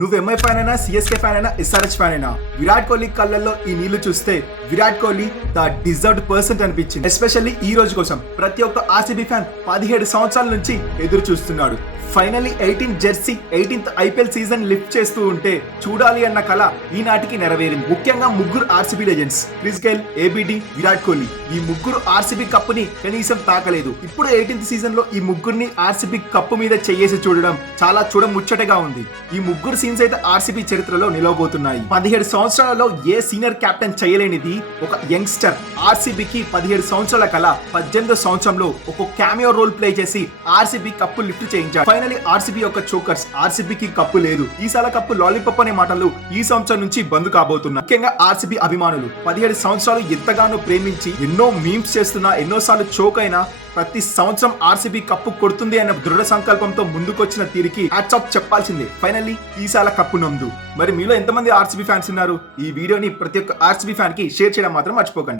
నువ్వు MI fan అయినా CSK fan అయినా ఎస్ఆర్హెచ్ ఫ్యాన్ అయినా విరాట్ కోహ్లీ కళ్ళల్లో ఈ నీళ్లు చూస్తే Virat Kohli the deserved person అనిపించింది. ఎస్పెషల్లీ ఈ రోజు కోసం ప్రతి ఒక్క ఆర్సీబీ ఫ్యాన్ 17 సంవత్సరాల నుంచి ఎదురు చూస్తున్నాడు. Finally 18th jersey 18th IPL season lift చేస్తూ ఉంటే చూడాలి అన్న కళ ఈనాటికి నెరవేరింది. ముఖ్యంగా ముగ్గురు RCB legends Chris Gayle, ABD, Virat Kohli ఈ ముగ్గురు ఆర్సీబీ కప్పుని కనీసం తాకలేదు. ఇప్పుడు 18th సీజన్ లో ఈ ముగ్గురిని ఆర్సీబీ కప్పు మీద చేయేసి చూడడం చాలా చూడముచ్చటగా ఉంది. ఈ ముగ్గురు సీన్స్ అయితే ఆర్సీబీ చరిత్రలో నిలవబోతున్నాయి. 17 సంవత్సరాలలో ఏ సీనియర్ కెప్టెన్ చేయలేనిది ఒక యంగ్స్టర్. ఆర్సీబీకి 17 సంవత్సరాల కళ 18వ సంవత్సరంలో ఒక క్యామియో రోల్ ప్లే చేసి ఆర్సీబీ కప్పు లిఫ్ట్ చేయించారు. ఫైనలీ ఆర్సీబీ యొక్క చోకర్స్ ఆర్సీబీకి కప్పు లేదు. ఈసారి కప్పు లాలీపాప్ అనే మాటలు ఈ సంవత్సరం నుంచి బంద్ కాబోతున్నాయి. ముఖ్యంగా ఆర్సీబీ అభిమానులు 17 సంవత్సరాలు ఎంతగానో ప్రేమించి ఎన్నో మీమ్స్ చేస్తున్నా, ఎన్నోసార్లు చోక్ అయినా ప్రతి సంవత్సరం ఆర్సీబీ కప్పు కొడుతుంది అనే దృఢ సంకల్పంతో ముందుకొచ్చిన తీరికి హ్యాట్స్ ఆఫ్ చెప్పాల్సిందే. ఫైనల్లీ ఈసారి కప్పు నందు. మరి మీలో ఎంతమంది ఆర్సీబీ ఫ్యాన్స్ ఉన్నారు? ఈ వీడియోని ప్రతి ఒక్క ఆర్సీబీ ఫ్యాన్ కి షేర్ చేయడం మాత్రం మర్చిపోకండి.